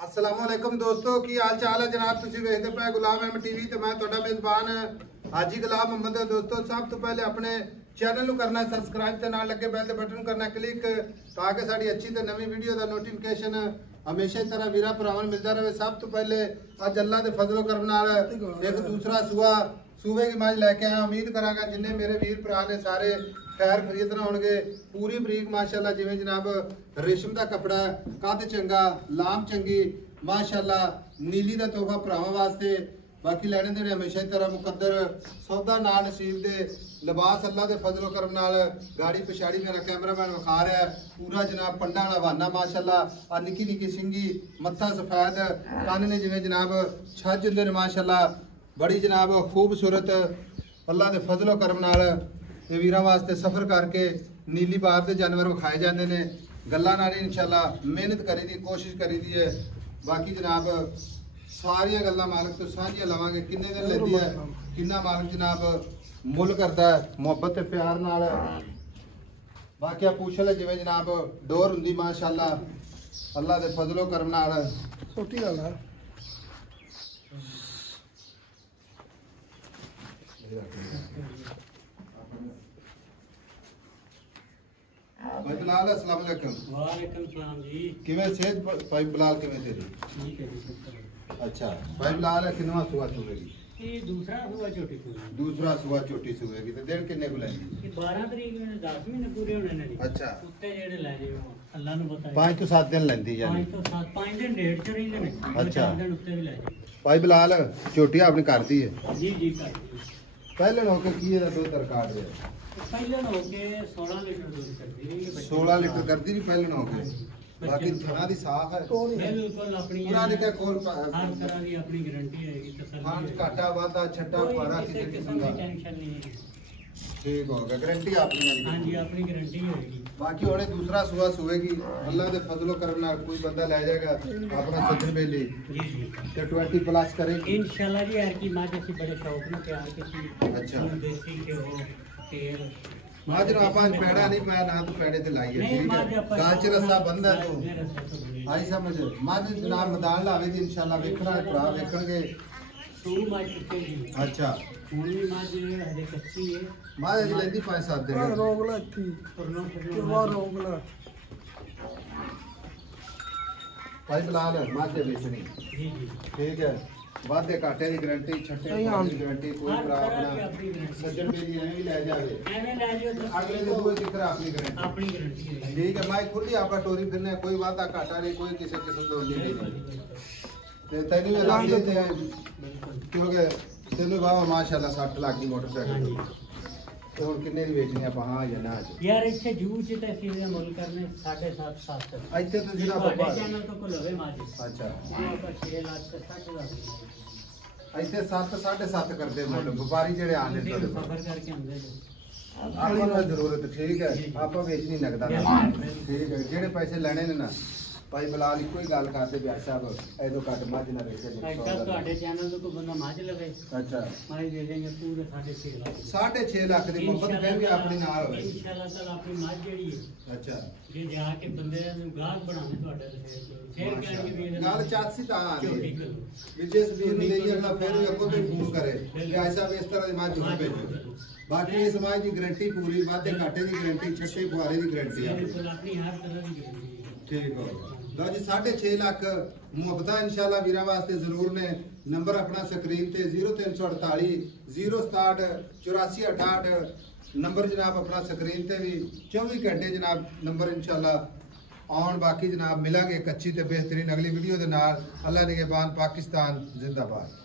अस्सलामुअलैकुम दोस्तों की हाल चाल है जनाब। तुसी वेखदे पे गुलाम अहमद टीवी ते मैं तुहाडा मेजबान हाजी गुलाम मोहम्मद। दोस्तों सब तो पहले अपने चैनल ਨੂੰ करना सबसक्राइब ते नाल लगे बैल दे बटन करना क्लिक ताकि साडी अच्छी ते नवी वीडियो दा नोटिफिकेशन हमेशा ही तरह वीरा भरावां मिलता रहे। सब तो पहले अज अल्लाह दे फजलो करम नाल एक दूसरा सूबे की मज लैके आया। उम्मीद करांगा जिन्ने मेरे वीर भरा ने सारे खैर खरीद ना होंगे। पूरी बरीक माशाल्लाह जिवें जनाब रेशम का कपड़ा कद चंगा लाम चंगी माशाल्लाह नीली का तोहफा भरावां वास्ते। बाकी लैने देने हमेशा ही तरह मुकद्दर सौदा ना नसीब दे लिबास अल्लाह के फजलो करम नाल गाड़ी पिछाड़ी मेरा कैमरामैन विखा रहा है पूरा जनाब पंडा नवाना माशाल्लाह। आ निकी निकी सिंगी मत्था सफेद कन ने जिवें जनाब छज होंदे ने माशाल्लाह। बड़ी जनाब खूबसूरत अल्लाह के फजलो करम नाल ये वीरां वास्ते सफ़र करके नीली बार के जानवर विखाए जाते हैं। गल्लां नाल इंशाल्लाह मेहनत करी दी कोशिश करी दी है। बाकी जनाब सारिया गल्लां मालिक तो साझियां लवांगे। किन्ने दिन लैंदी है किन्ना मालिक जनाब मुल करता है मुहब्बत ते प्यार नाल। बाकी पूछल जिवें जनाब डोर हुंदी माशाल्लाह अल्लाह के फजलो करम नाल छोटी गल है। भाई बिलाल अस्सलाम वालेकुम। वालेकुम सलाम जी। किवें सेहत भाई बिलाल किवें तेरी? ठीक है जी। अच्छा भाई बिलाल किनवा सुआ सुवेगी? ये दूसरा हुआ छोटी को। दूसरा सुआ छोटी सुवेगी ते दिन किन्ने को लेंदी? ये 12 तरीक में 10 महीने पूरे होने ने। अच्छा उत्ते जेड़े ले जे अल्लाह नु पता है। 5 तो 7 दिन लेंदी यानी 5 तो 7 5 दिन डेढ़ च रही ने। अच्छा। 4 दिन उत्ते भी ले जे। भाई बिलाल छोटी अपनी करती है जी जी करती। पहले होके की ਇਹਦਾ ਦੁੱਧ ਰਿਕਾर्ड ਦੇ पहले हो के 16 लीटर दूध करती है। 16 लीटर करती भी पहले हो के। बाकी थना दी साफ है बिल्कुल अपनी पूरा लिखा कोल हर तरह की अपनी गारंटी है कि खान घाटा वादा छट्टा पारा किसी किसी किस्म की टेंशन नहीं है। ठीक हो गया गारंटी अपनी हां जी अपनी गारंटी होगी। बाकी होने दूसरा सुआ सुएगी अल्लाह के फजलो करम नाल कोई बंदा ले जाएगा अपना सज्जन बेली जी जी ते 20 प्लस करेगी इंशाल्लाह जी। यार की मां जैसी बड़े शौक में प्यार की। अच्छा देसी के हो तेल माज नु आपा पेड़ा नहीं पाया ना तो पेड़े ते लाई है। ठीक है गाल च रस्सा बंदा तो आई समझ माज जनाब मैदान लावे दी इंशाल्लाह वेखना भरा वेखणगे सू माज चुकेगी। अच्छा पूरी माज हजे कच्ची है माज अज लेंदी 5-7 दिन रोगला थी पुरनो रोगला भाई बिलाल माज बेचनी जी जी ठीक है वादे घाटे की गारंटी छट्टे की गारंटी कोई भरा अपना सज्जन बेली एवें भी ले जावे एवें ले जाओ तो अगले दिन दूए की तरह अपनी गारंटी है। ठीक है मैं खुद ही आपा टोरी फिरने कोई वादा घाटा नहीं कोई किसी किस्म दा नहीं ते तैनू लाग देते क्योंकि तेनू बाबा माशाल्लाह 60 लाख की मोटरसाइकिल तो हुन किन्ने दी बेचनी आप हां या ना यार इथे जू च ते सीधे मुल करने 7.5 7 ਇੱਥੇ तो जिला बड़ा चैनल तो को लवे माज। अच्छा ये पर 6 लाख से 60 लाख ਇੱਥੇ 7.5 ਕਰਦੇ ਮੁੱਲ ਵਪਾਰੀ ਜਿਹੜੇ ਆਂਦੇ ਤੁਹਾਡੇ ਕੋਲ सफर करके आंदे जो ਆਪਾਂ ਨੂੰ ਜ਼ਰੂਰਤ ਠੀਕ ਹੈ ਆਪਾਂ ਵੇਚਣੀ ਨਗਦਾ ਠੀਕ ਹੈ ਜਿਹੜੇ ਪੈਸੇ ਲੈਣੇ ਨੇ ਨਾ ਭਾਈ ਬਿਲਾਲ ਇੱਕੋ ਹੀ ਗੱਲ ਕਰਦੇ ਬਿਆਸ ਸਾਹਿਬ ਐਦੋਂ ਘੱਟ ਮੱਝ ਨਾ ਵੇਚੇ ऐसा ਤੁਹਾਡੇ ਚੈਨਲ ਤੋਂ ਕੋਈ ਬੰਦਾ ਮਾਝ ਲਵੇ ਅੱਛਾ ਮਾਈ ਦੇ ਦੇਂਗੇ ਪੂਰੇ 6.5 ਲੱਖ 6.5 ਲੱਖ ਦੀ ਮੁਹੱਬਤ ਕਹਿੰਦੇ ਆਪਣੀ ਨਾਲ ਹੋਵੇ इंशाल्लाह ताला अपनी माਝ ਜਿਹੜੀ ਹੈ ਅੱਛਾ ਜੇ ਜਾ ਕੇ ਬੰਦੇ ਨੂੰ ਗਾਹਕ ਬਣਾਵੇ ਤੁਹਾਡੇ ਤੇ ਫੇਰ ਕਹਿਣਗੇ ਵੀ ਇਹਦੇ ਗੱਲ ਚਾਚੀ ਤਾਂ ਆ ਝੋਟੀ ਗਈ ਕਿਲੋ ਵਿਜੇ ਸਵੀਰ ਨੂੰ ਦੇਈਏ ਅਗਲਾ ਫਿਰ ਵੀ ਅੱਗੋਂ ਤੋਂ ਫੋਨ ਕਰੇ ਕਿ ਐਸਾ ਵੀ ਇਸ ਤਰ੍ਹਾਂ ਦੀ ਮੱਝ ਜ਼ਰੂਰ ਭੇਜੋ। ਬਾਕੀ ਇਸ ਮੱਝ ਦੀ ਗਾਰੰਟੀ ਪੂਰੀ ਵਾਧੇ ਘਾਟੇ ਦੀ ਗਾਰੰਟੀ ਛੱਟੇ ਫੁਆਰੇ ਦੀ ਗਾਰੰਟੀ ਆ ਬਿਲਕੁਲ ਆਪਣੀ ਹਰ ਤਰ੍ਹਾਂ ਦੀ ਗਾਰੰਟੀ ਹੈ। ठीक हो लो जी 6.5 लाख मुहब्बत इंशाल्लाह वीरा वास्ते जरूर ने। नंबर अपना स्क्रीन ते 0348 067 8468 नंबर जनाब अपना स्क्रीन ते भी 24 घंटे जनाब नंबर इंशाल्लाह आउन। बाकी जनाब मिलांगे एक अच्छी ते बेहतरीन अगली वीडियो दे नाल। अल्लाह निगहबान पाकिस्तान जिंदाबाद।